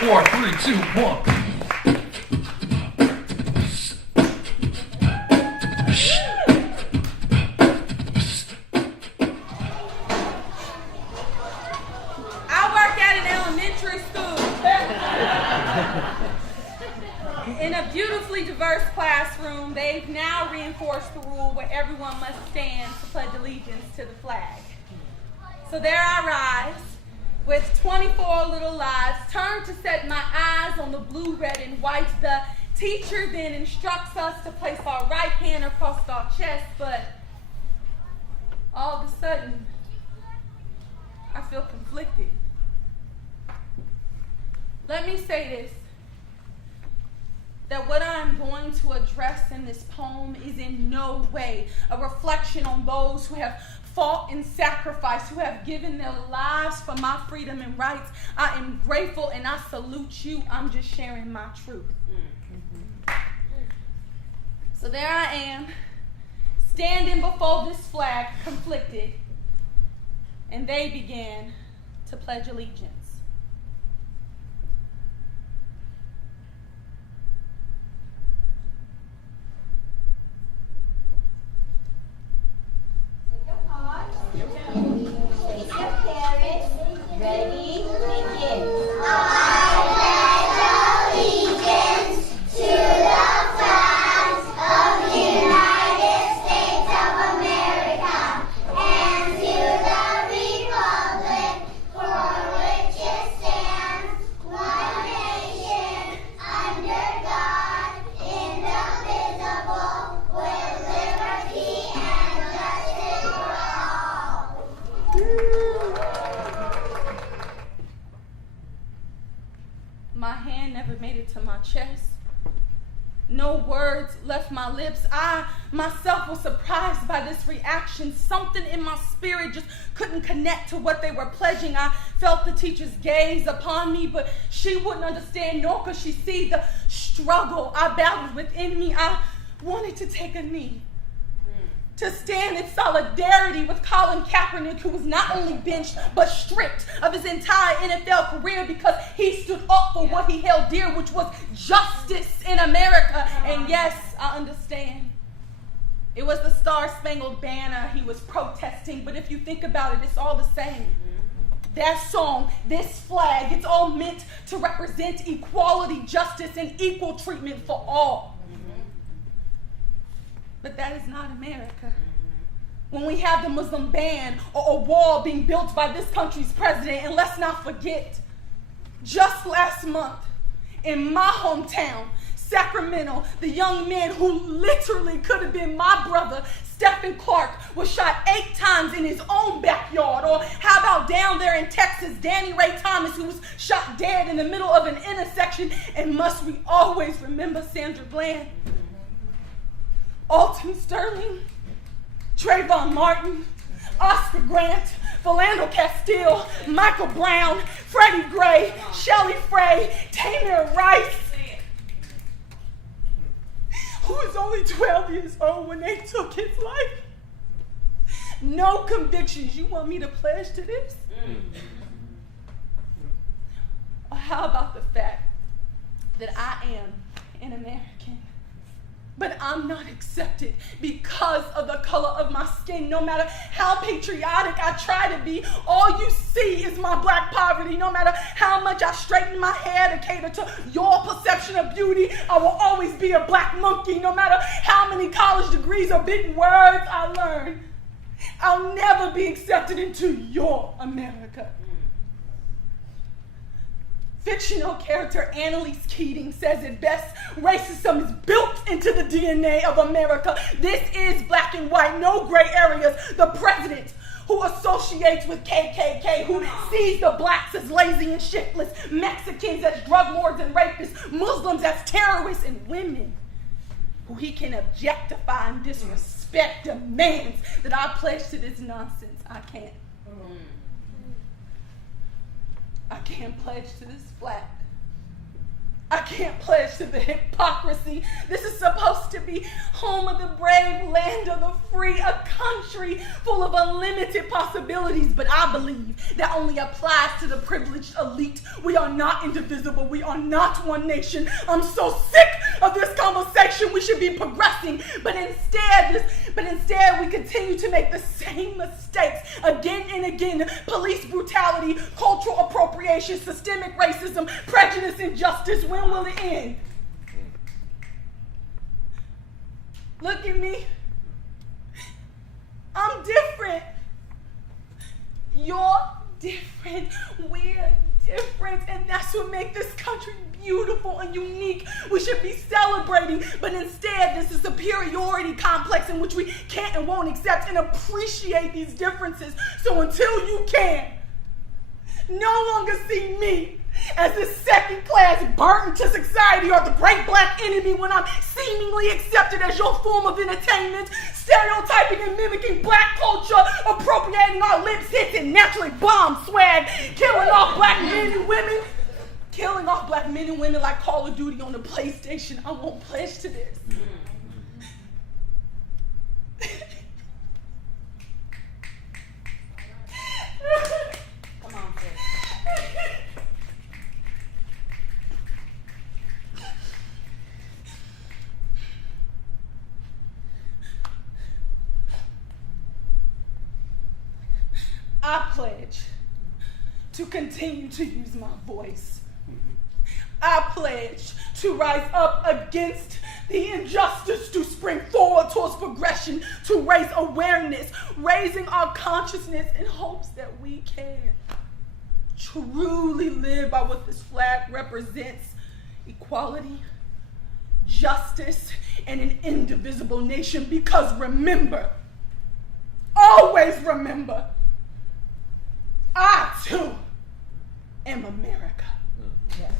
4, 3, 2, 1. In a beautifully diverse classroom, they've now reinforced the rule where everyone must stand to pledge allegiance to the flag. So there I rise, with 24 little lives, turned to set my eyes on the blue, red, and white. The teacher then instructs us to place our right hand across our chest, but all of a sudden, I feel conflicted. Let me say this, that what I'm going to address in this poem is in no way a reflection on those who have fought and sacrificed, who have given their lives for my freedom and rights. I am grateful and I salute you. I'm just sharing my truth. So there I am, standing before this flag, conflicted, and they began to pledge allegiance. Ready, begin. I pledge allegiance to the flag of the United States of America and to the republic for which it stands, one nation, under God, indivisible, with liberty and justice for all. My hand never made it to my chest. No words left my lips. I myself was surprised by this reaction. Something in my spirit just couldn't connect to what they were pledging. I felt the teacher's gaze upon me, but she wouldn't understand, nor could she see the struggle I battled within me. I wanted to take a knee, to stand in solidarity with Colin Kaepernick, who was not only benched, but stripped of his entire NFL career because he stood up for what he held dear, which was justice in America. And yes, I understand. It was the Star-Spangled Banner he was protesting, but if you think about it, it's all the same. That song, this flag, it's all meant to represent equality, justice, and equal treatment for all. But that is not America. When we have the Muslim ban or a wall being built by this country's president, and let's not forget, just last month, in my hometown, Sacramento, the young man who literally could have been my brother, Stephen Clark, was shot 8 times in his own backyard. Or how about down there in Texas, Danny Ray Thomas, who was shot dead in the middle of an intersection. And must we always remember Sandra Bland, Alton Sterling, Trayvon Martin, Oscar Grant, Philando Castile, Michael Brown, Freddie Gray, Shelley Frey, Tamir Rice, who was only 12 years old when they took his life. No convictions. You want me to pledge to this? Or how about the fact that I am an American, but I'm not accepted because of the color of my skin? No matter how patriotic I try to be, all you see is my black poverty. No matter how much I straighten my hair to cater to your perception of beauty, I will always be a black monkey. No matter how many college degrees or big words I learn, I'll never be accepted into your America. Fictional character Annalise Keating says it best: racism is built into the DNA of America. This is black and white, no gray areas. The president who associates with KKK, who sees the blacks as lazy and shiftless, Mexicans as drug lords and rapists, Muslims as terrorists, and women who he can objectify and disrespect, demands that I pledge to this nonsense. I can't. I can't pledge to this flag. I can't pledge to the hypocrisy. This is supposed to be home of the brave, land of the free, a country full of unlimited possibilities, but I believe that only applies to the privileged elite. We are not indivisible. We are not one nation. I'm so sick of this conversation. We should be progressing, but instead we continue to make the same mistakes again and again. Police brutality, cultural appropriation, systemic racism, prejudice, injustice. When will it end? Look at me. I'm different. You're different. We're different. And that's what makes this country beautiful and unique. We should be celebrating, but instead this is a superiority complex in which we can't and won't accept and appreciate these differences. So until you can no longer see me as this second class burden to society or the great black enemy when I'm seemingly accepted as your form of entertainment, stereotyping and mimicking black culture, appropriating our lips, hits, and naturally bomb swag, killing off black men and women like Call of Duty on the PlayStation. I won't pledge to this. Come on, sis. I pledge to continue to use my voice. I pledge to rise up against the injustice, to spring forward towards progression, to raise awareness, raising our consciousness in hopes that we can truly live by what this flag represents: equality, justice, and an indivisible nation. Because remember, always remember, I too am America. Yes.